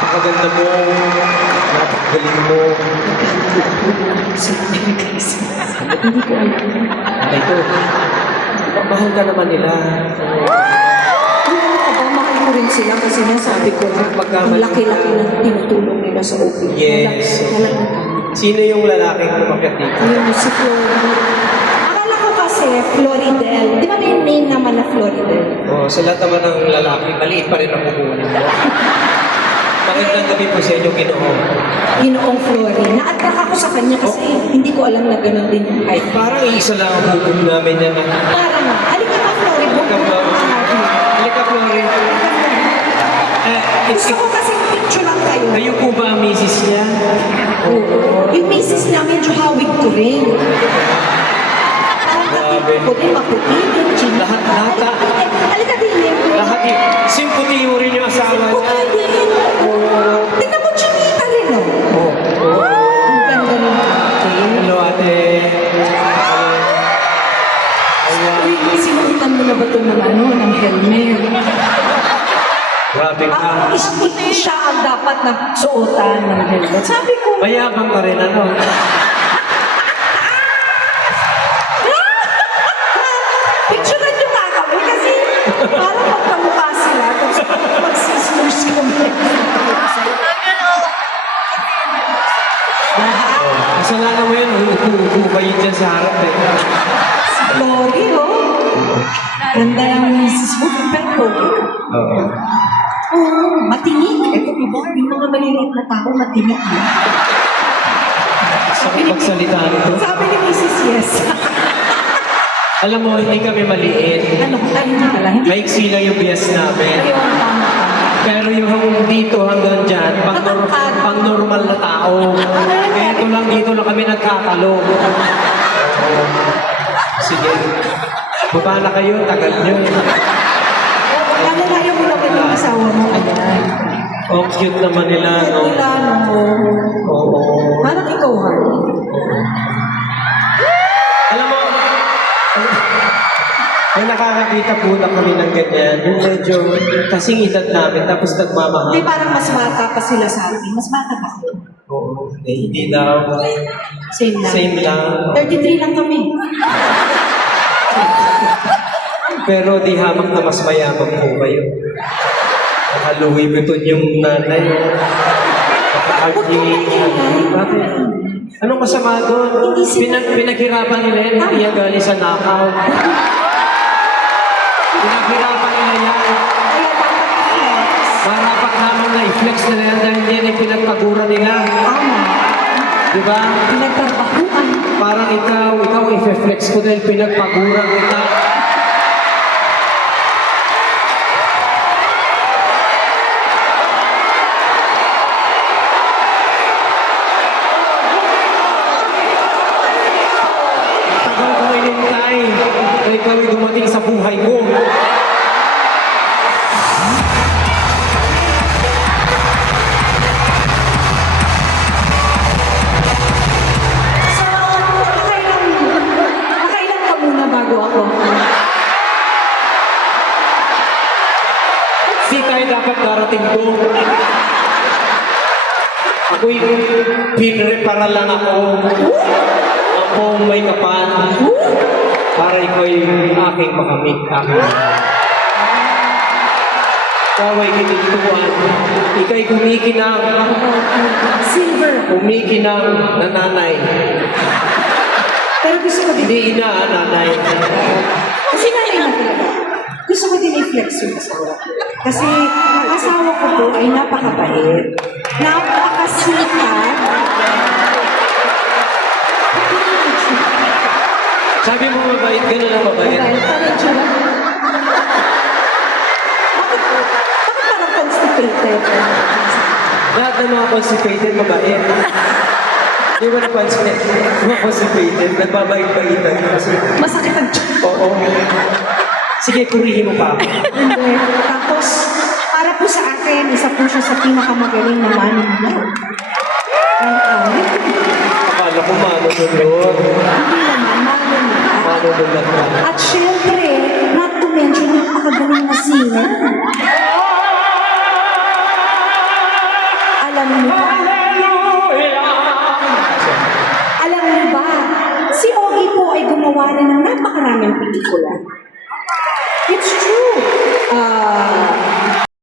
Napakaganda mo. Napakagaling mo. Hindi ko alam. Ito, mahal ka naman nila. Ano ka ba? Mahal ko rin sila kasi nasabi ko na ang laki-laki ng tinutulong nila sa OP. Yes. Sino yung lalaking umakyat dito? Ayun, si Florida. Akala ko kasi Floridel. Di ba may name naman na Floridel? Oh, sa lahat naman ng lalaki, maliit pa rin ang pupunan. Magandang gabi po sa inyo, Ginoo. Ginoong Florin. Na-attract ako sa kanya kasi hindi ko alam na gano'n din yung height. Parang isa lang ang bubog namin yan. Parang nga. Halika ka, Florin. Halika, Florin. Gusto ko kasi picture lang kayo. Kayo po ba ang misis niya? Oo. Yung misis niya, medyo hawig ko rin. Grabe. Puti, maputi, din, Lahat. Halika din, Lahat yun. Simpati mo rin yung asawa niya. Tingnan mo, chinita rin, no? Oo. Ang ganda ng ate. Hello, ate. Uy, sinukitan mo na ba ito ng helmet? Grabe ka. Siya ang dapat na suotan ng helmet. Sabi ko, Mayabang ka rin, ano? picturean nyo nga kami kasi parang magkamukha sila tapos mag-sisters kami. Kasalanan mo yan, upo kayo dyan sa harap eh. Si Glory, oh. Ganda yung misis mo, pero pogi. Oo. Oo, matinik. Ito, yung mga maliliit na tao, matinik. Sakit magsalita nito. Sabi ni Mrs. Yes. Alam mo, hindi kami maliit. Ano, ay, hindi pala. Hindi. Maiksi lang yung bias namin. Ayun, tama. Pero yung dito hanggang dyan, pang normal na tao. Kaya ito lang, dito lang kami nagkakalo. Sige. Baba na kayo, tagal nyo. Lalo na yung naman yung asawa mo. Ayan. Oh, cute naman nila, no? Kailan mo. Oo. Parang ikaw, Harry. Alam mo, ay nakakakita po na kami ng ganyan. Yung medyo kasing edad namin, tapos nagmamahal. Hindi, parang mas bata pa sila sa atin. Mas bata pa ako. Oo. Hindi daw. Same lang. Same lang. 33 lang kami. Pero di hamak na mas mayaman po kayo. Naka-Louis Vuitton yung nanay. Naka-RG. Bakit? Anong masama doon? Pinaghirapan nila yan, hindi yan galing sa nakaw. Pinaghirapan nila yan. Kaya dapat i-flex. Marapat naman na i-flex nila yan dahil yan ay pinagpagura nila. Tama. Diba? Pinagtrabahuan. Parang ikaw i-flex ko dahil pinagpagura kita. Tagal ko inintay na ikaw ay dumating sa buhay ko. So, nakailan ka muna bago ako? Di tayo dapat darating doon. Ako'y pinrepara lang ako. Ako may kapan. Para iko'y aking makamit. Ikaw ay kinintuan. Ika'y kumikinang. Silver. Kumikinang na nanay. Pero gusto ko din. Hindi ina, nanay. Kasi nanay na talaga. Gusto ko din i-flex yung asawa. Kasi ang asawa ko po ay napakabait. Napakasikat. Sabi mo mabait, gano'n ang mabait. Dahil parang tsura. Bakit parang constipated? Lahat ng mga constipated, mabait. Di ba napansin mga constipated, nagbabait-baitan kasi. Masakit ang tsura. Oo. Sige, kurihin mo pa. Hindi. Tapos, para po sa akin, isa po siya sa pinakamagaling na manunod. Akala ko manunod. Hindi naman, manunod. Manunod lang ka. At syempre, not to mention yung napakagaling na singer. Alam niyo ba? Alam niyo ba? Si Ogie po ay gumawa na ng napakaraming pelikula. It's true.